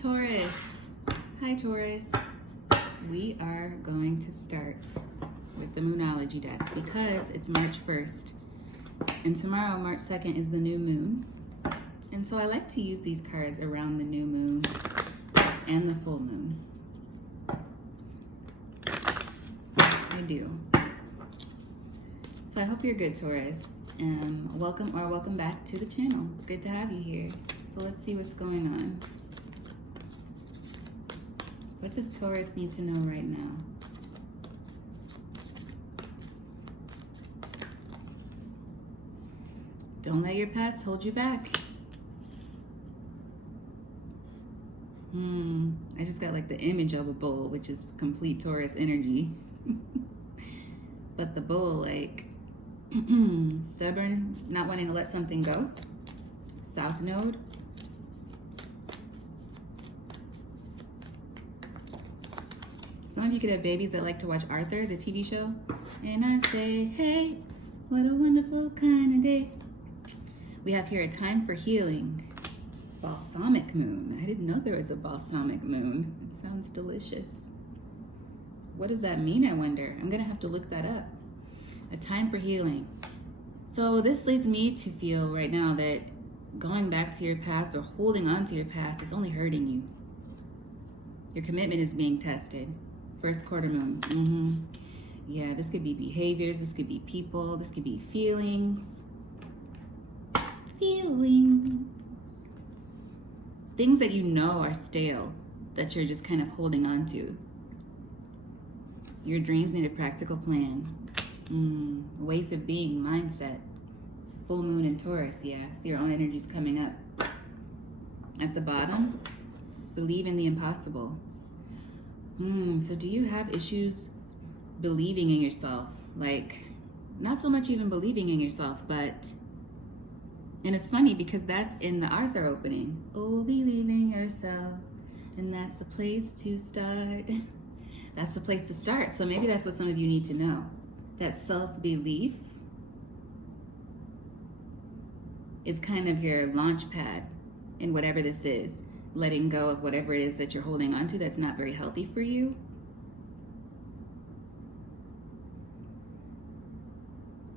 Taurus. Hi, Taurus. We are going to start with the Moonology deck because it's March 1st. And tomorrow, March 2nd, is the new moon. And so I like to use these cards around the new moon and the full moon. I do. So I hope you're good, Taurus. Welcome back to the channel. Good to have you here. So let's see what's going on. What does Taurus need to know right now? Don't let your past hold you back. I just got like the image of a bull, which is complete Taurus energy. But the bull, like, stubborn, not wanting to let something go. South Node. Some of you could have babies that like to watch Arthur, the TV show. And I say, hey, what a wonderful kind of day. We have here a time for healing. Balsamic moon. I didn't know there was a balsamic moon. It sounds delicious. What does that mean, I wonder? I'm going to have to look that up. A time for healing. So this leads me to feel right now that going back to your past or holding on to your past is only hurting you. Your commitment is being tested. First quarter moon. Yeah, this could be behaviors. This could be people. This could be feelings. Things that you know are stale, that you're just kind of holding on to. Your dreams need a practical plan. Ways of being, mindset. Full moon in Taurus, yeah. So your own energy's coming up. At the bottom, believe in the impossible. So do you have issues believing in yourself? Like, not so much even believing in yourself, but... And it's funny because that's in the Arthur opening. Oh, believe in yourself. And that's the place to start. That's the place to start. So maybe that's what some of you need to know. That self-belief is kind of your launch pad in whatever this is. Letting go of whatever it is that you're holding on to that's not very healthy for you.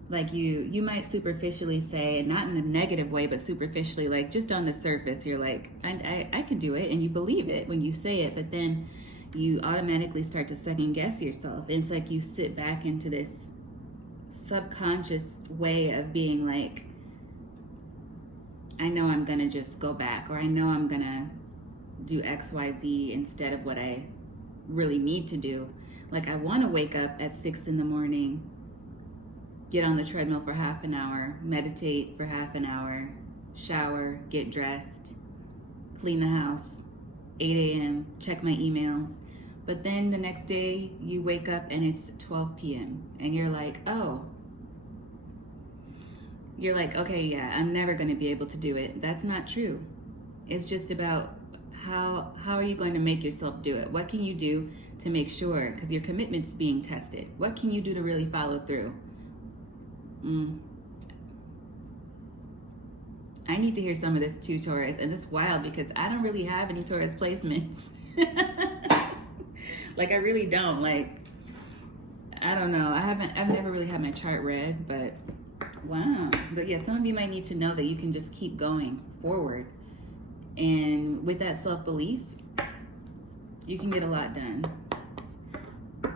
Like you might superficially say, and not in a negative way, but superficially, like just on the surface, you're like, I can do it, and you believe it when you say it, but then you automatically start to second guess yourself. And it's like you sit back into this subconscious way of being like, I know I'm gonna just go back, or I know I'm gonna do X, Y, Z instead of what I really need to do. Like I wanna wake up at 6 in the morning, get on the treadmill for half an hour, meditate for half an hour, shower, get dressed, clean the house, 8 a.m., check my emails. But then the next day you wake up and it's 12 p.m. and you're like, oh. You're like, okay, yeah, I'm never gonna be able to do it. That's not true. It's just about how are you going to make yourself do it? What can you do to make sure, because your commitment's being tested. What can you do to really follow through? I need to hear some of this too, Taurus, and it's wild because I don't really have any Taurus placements. Like I really don't. Like I don't know. I've never really had my chart read, but wow. But yeah, some of you might need to know that you can just keep going forward, and with that self-belief, you can get a lot done.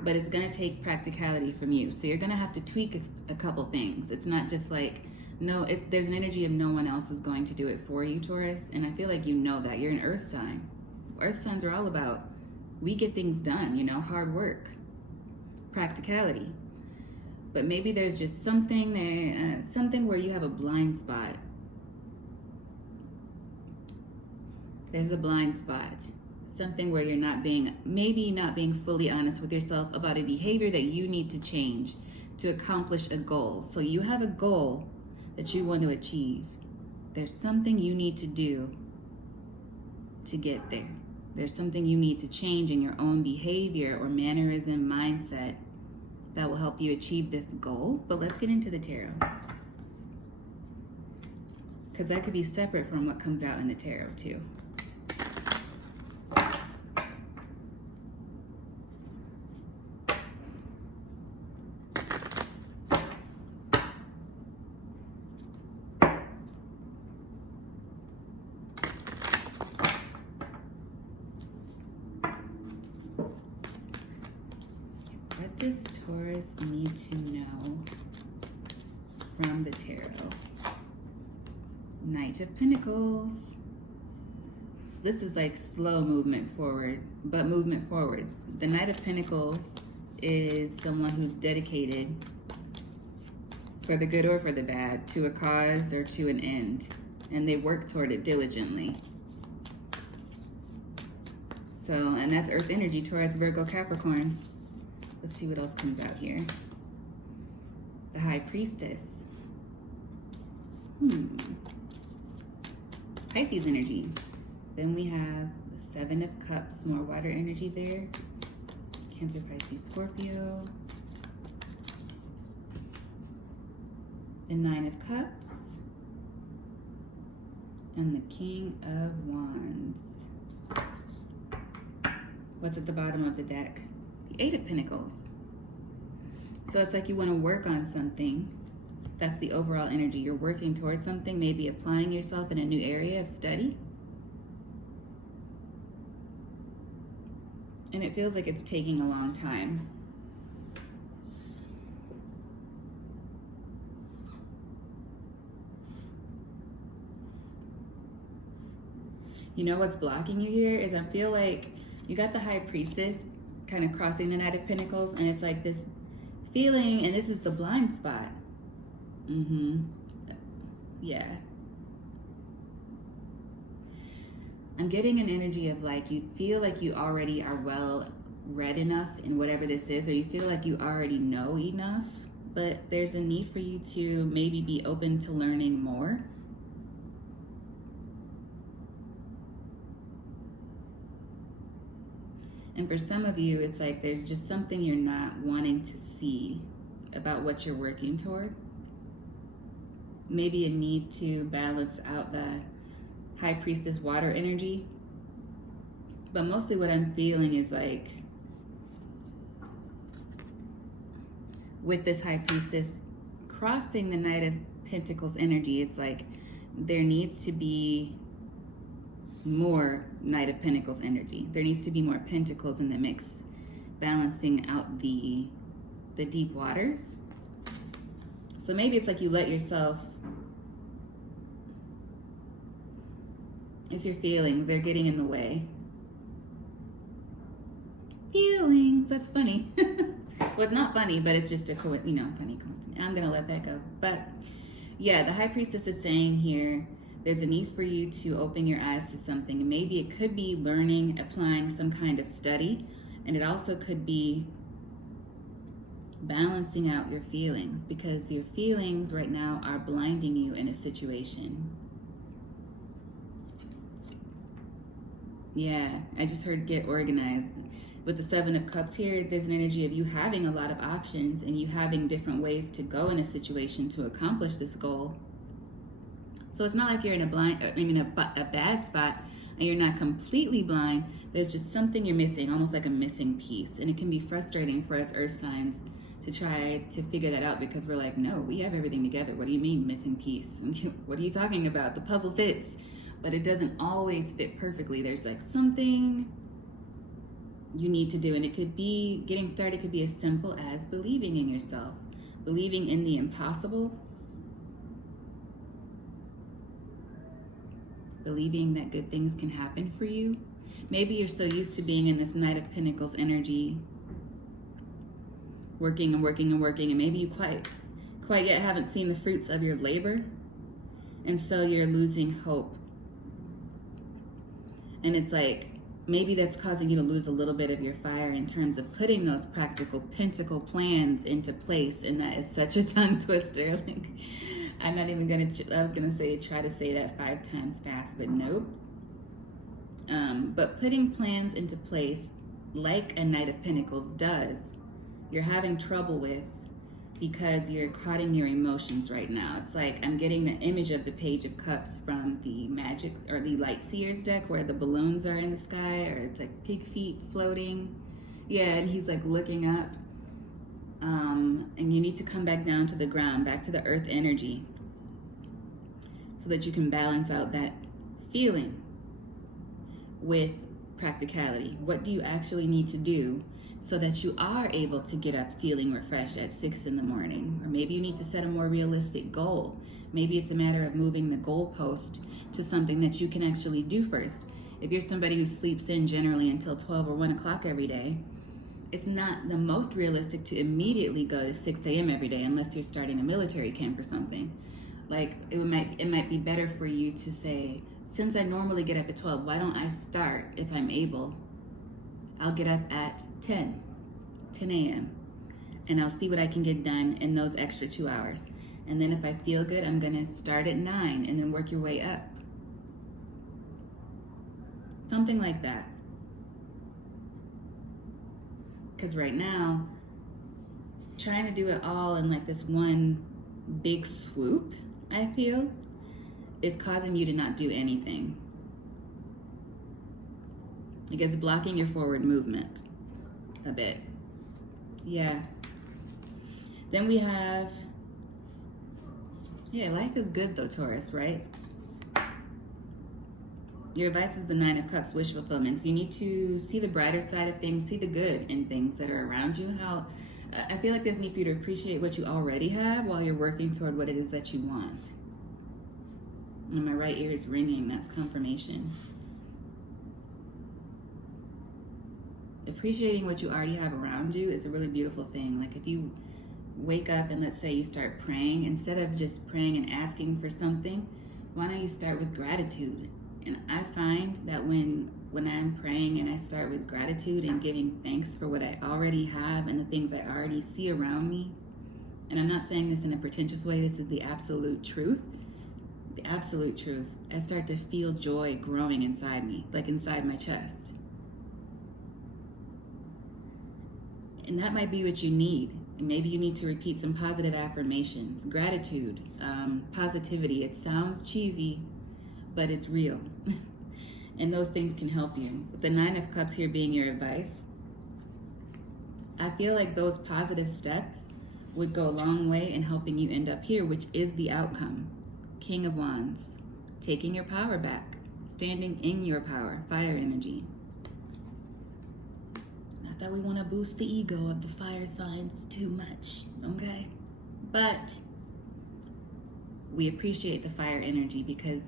But it's gonna take practicality from you. So you're gonna have to tweak a couple things. It's not just like, there's an energy of no one else is going to do it for you, Taurus. And I feel like you know that. You're an earth sign. Earth signs are all about, we get things done, hard work, practicality. But maybe there's just something there, something where you have a blind spot. There's a blind spot. Something where you're maybe not being fully honest with yourself about a behavior that you need to change to accomplish a goal. So you have a goal that you want to achieve. There's something you need to do to get there. There's something you need to change in your own behavior or mannerism, mindset that will help you achieve this goal. But let's get into the tarot. because that could be separate from what comes out in the tarot too. does Taurus need to know from the tarot? Knight of Pentacles. This is like slow movement forward, but movement forward. The Knight of Pentacles is someone who's dedicated, for the good or for the bad, to a cause or to an end, and they work toward it diligently. So, and that's Earth energy, Taurus, Virgo, Capricorn. Let's see what else comes out here. The High Priestess. Pisces energy. Then we have the Seven of Cups, more water energy there. Cancer, Pisces, Scorpio. The Nine of Cups. And the King of Wands. What's at the bottom of the deck? The Eight of Pentacles. So it's like you want to work on something. That's the overall energy. You're working towards something, maybe applying yourself in a new area of study. And it feels like it's taking a long time. You know what's blocking you here is I feel like you got the High Priestess kind of crossing the Knight of Pentacles, and it's like this feeling, and this is the blind spot. Yeah. I'm getting an energy of like you feel like you already are well read enough in whatever this is, or you feel like you already know enough, but there's a need for you to maybe be open to learning more. And for some of you, it's like there's just something you're not wanting to see about what you're working toward. Maybe a need to balance out the High Priestess water energy. But mostly what I'm feeling is like, with this High Priestess crossing the Knight of Pentacles energy, it's like there needs to be more Knight of Pentacles energy. There needs to be more pentacles in the mix, balancing out the deep waters. So maybe it's like you let yourself, it's your feelings, they're getting in the way. Feelings, that's funny. Well, it's not funny, but it's just a funny coincidence. I'm gonna let that go. But yeah, the High Priestess is saying here, there's a need for you to open your eyes to something. And maybe it could be learning, applying some kind of study. And it also could be balancing out your feelings, because your feelings right now are blinding you in a situation. Yeah, I just heard get organized. With the Seven of Cups here, there's an energy of you having a lot of options and you having different ways to go in a situation to accomplish this goal. So it's not like you're in a bad spot and you're not completely blind. There's just something you're missing, almost like a missing piece. And it can be frustrating for us earth signs to try to figure that out, because we're like, no, we have everything together. What do you mean missing piece? What are you talking about? The puzzle fits, but it doesn't always fit perfectly. There's like something you need to do. And it could be, getting started could be as simple as believing in yourself, believing in the impossible, believing that good things can happen for you. Maybe you're so used to being in this Knight of Pentacles energy, working and working and working, and maybe you quite yet haven't seen the fruits of your labor, and so you're losing hope. And it's like, maybe that's causing you to lose a little bit of your fire in terms of putting those practical pentacle plans into place, and that is such a tongue twister. Like, I'm not even I was gonna say, try to say that 5 times fast, but nope. But putting plans into place like a Knight of Pentacles does, you're having trouble with, because you're caught in your emotions right now. It's like, I'm getting the image of the Page of Cups from the Magic or the Light Seers deck, where the balloons are in the sky, or it's like pig feet floating. Yeah, and he's like looking up. And you need to come back down to the ground, back to the earth energy, so that you can balance out that feeling with practicality. What do you actually need to do so that you are able to get up feeling refreshed at 6 in the morning. Or maybe you need to set a more realistic goal. Maybe it's a matter of moving the goalpost to something that you can actually do first. If you're somebody who sleeps in generally until 12 or 1 o'clock every day, it's not the most realistic to immediately go to 6 a.m. every day unless you're starting a military camp or something. Like it might be better for you to say, since I normally get up at 12, why don't I start, if I'm able, I'll get up at 10 a.m. and I'll see what I can get done in those extra 2 hours. And then if I feel good, I'm gonna start at 9 and then work your way up. Something like that. Because right now, trying to do it all in like this one big swoop, I feel, is causing you to not do anything. Like it's blocking your forward movement a bit. Yeah. Then we have, life is good though, Taurus, right? Your advice is the 9 of Cups, wish fulfillment. So you need to see the brighter side of things, see the good in things that are around you. I feel like there's a need for you to appreciate what you already have while you're working toward what it is that you want. And my right ear is ringing, that's confirmation. Appreciating what you already have around you is a really beautiful thing. Like if you wake up and let's say you start praying, instead of just praying and asking for something, why don't you start with gratitude? And I find that when I'm praying and I start with gratitude and giving thanks for what I already have and the things I already see around me, and I'm not saying this in a pretentious way, this is the absolute truth. The absolute truth. I start to feel joy growing inside me, like inside my chest. And that might be what you need. Maybe you need to repeat some positive affirmations, gratitude, positivity. It sounds cheesy, but it's real. And those things can help you. With the 9 of Cups here being your advice, I feel like those positive steps would go a long way in helping you end up here, which is the outcome. King of Wands, taking your power back, standing in your power, fire energy. Not that we want to boost the ego of the fire signs too much, okay? But we appreciate the fire energy because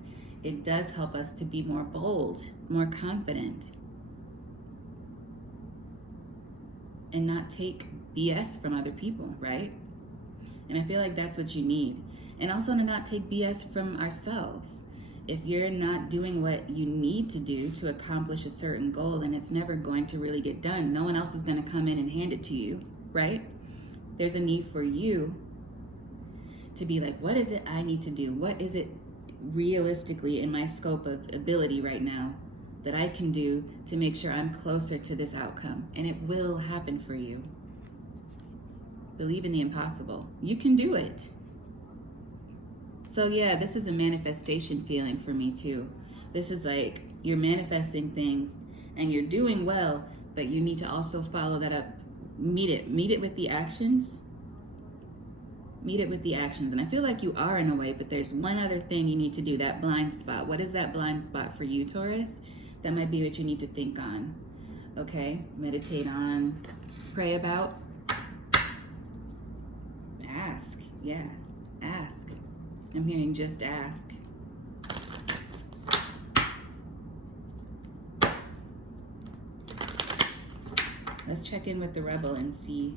it does help us to be more bold, more confident, and not take BS from other people, right? And I feel like that's what you need. And also to not take BS from ourselves. If you're not doing what you need to do to accomplish a certain goal, then it's never going to really get done. No one else is going to come in and hand it to you, right? There's a need for you to be like, what is it I need to do? What is it realistically in my scope of ability right now that I can do to make sure I'm closer to this outcome? And it will happen for you. Believe in the impossible. You can do it. So yeah, this is a manifestation feeling for me too. This is like you're manifesting things and you're doing well, but you need to also follow that up. Meet it with the actions. Meet it with the actions. And I feel like you are in a way, but there's one other thing you need to do, that blind spot. What is that blind spot for you, Taurus? That might be what you need to think on. Okay, meditate on, pray about. Ask, yeah, ask. I'm hearing just ask. Let's check in with the Rebel and see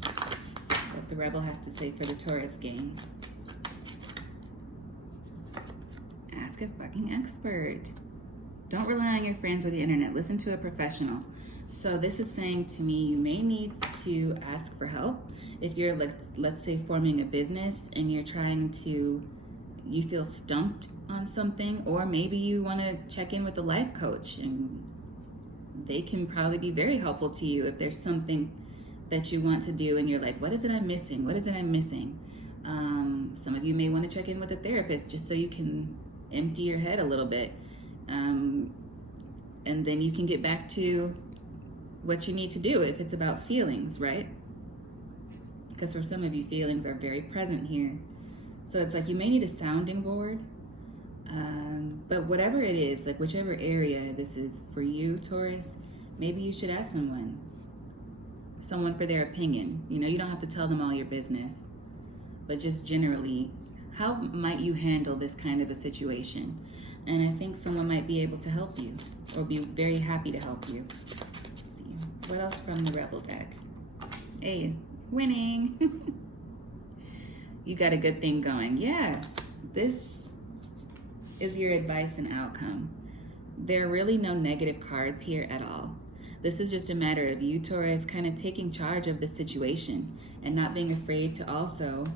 what the Rebel has to say for the Taurus game. Ask a fucking expert. Don't rely on your friends or the internet. Listen to a professional. So this is saying to me, you may need to ask for help. If you're, let's say, forming a business and you're you feel stumped on something, or maybe you want to check in with a life coach, and they can probably be very helpful to you if there's something that you want to do and you're like, what is it I'm missing? What is it I'm missing? Some of you may want to check in with a therapist just so you can empty your head a little bit. And then you can get back to what you need to do if it's about feelings, right? Because for some of you, feelings are very present here. So it's like you may need a sounding board. But whatever it is, like whichever area this is for you, Taurus, maybe you should ask someone for their opinion. You know, you don't have to tell them all your business, but just generally, how might you handle this kind of a situation? And I think someone might be able to help you, or be very happy to help you. Let's see, what else from the Rebel deck? Hey, winning. You got a good thing going. Yeah, this is your advice and outcome. There are really no negative cards here at all. This is just a matter of you, Taurus, kind of taking charge of the situation and not being afraid to also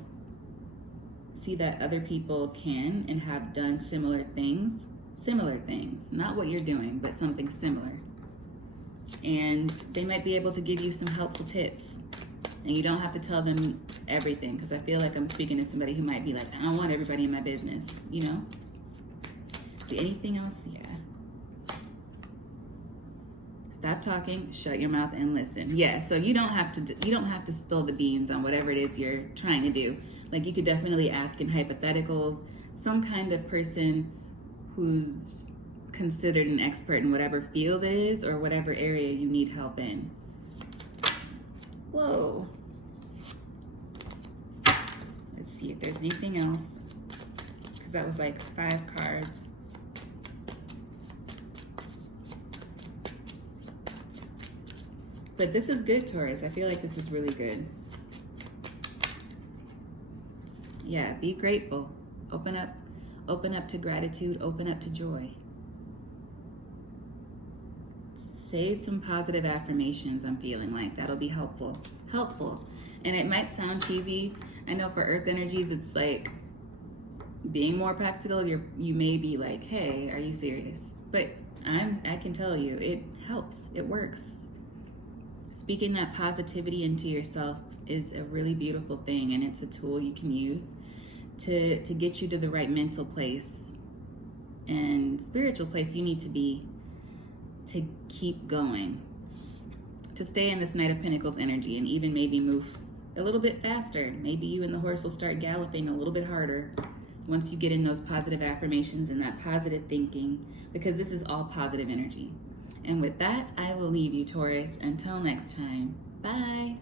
see that other people can and have done similar things, not what you're doing, but something similar. And they might be able to give you some helpful tips. And you don't have to tell them everything, because I feel like I'm speaking to somebody who might be like, I don't want everybody in my business, you know? See, anything else? Yeah. Stop talking, shut your mouth, and listen. Yeah, so you don't have to spill the beans on whatever it is you're trying to do. Like, you could definitely ask in hypotheticals, some kind of person who's considered an expert in whatever field it is or whatever area you need help in. Whoa. Let's see if there's anything else, because that was like 5 cards. But this is good, Taurus. I feel like this is really good. Yeah, be grateful. Open up to gratitude, open up to joy. Say some positive affirmations. I'm feeling like that'll be helpful. And it might sound cheesy. I know for earth energies, it's like being more practical. You may be like, hey, are you serious? But I can tell you, it helps. It works. Speaking that positivity into yourself is a really beautiful thing, and it's a tool you can use to get you to the right mental place and spiritual place you need to be to keep going, to stay in this Knight of Pentacles energy, and even maybe move a little bit faster. Maybe you and the horse will start galloping a little bit harder once you get in those positive affirmations and that positive thinking, because this is all positive energy. And with that, I will leave you, Taurus. Until next time, bye.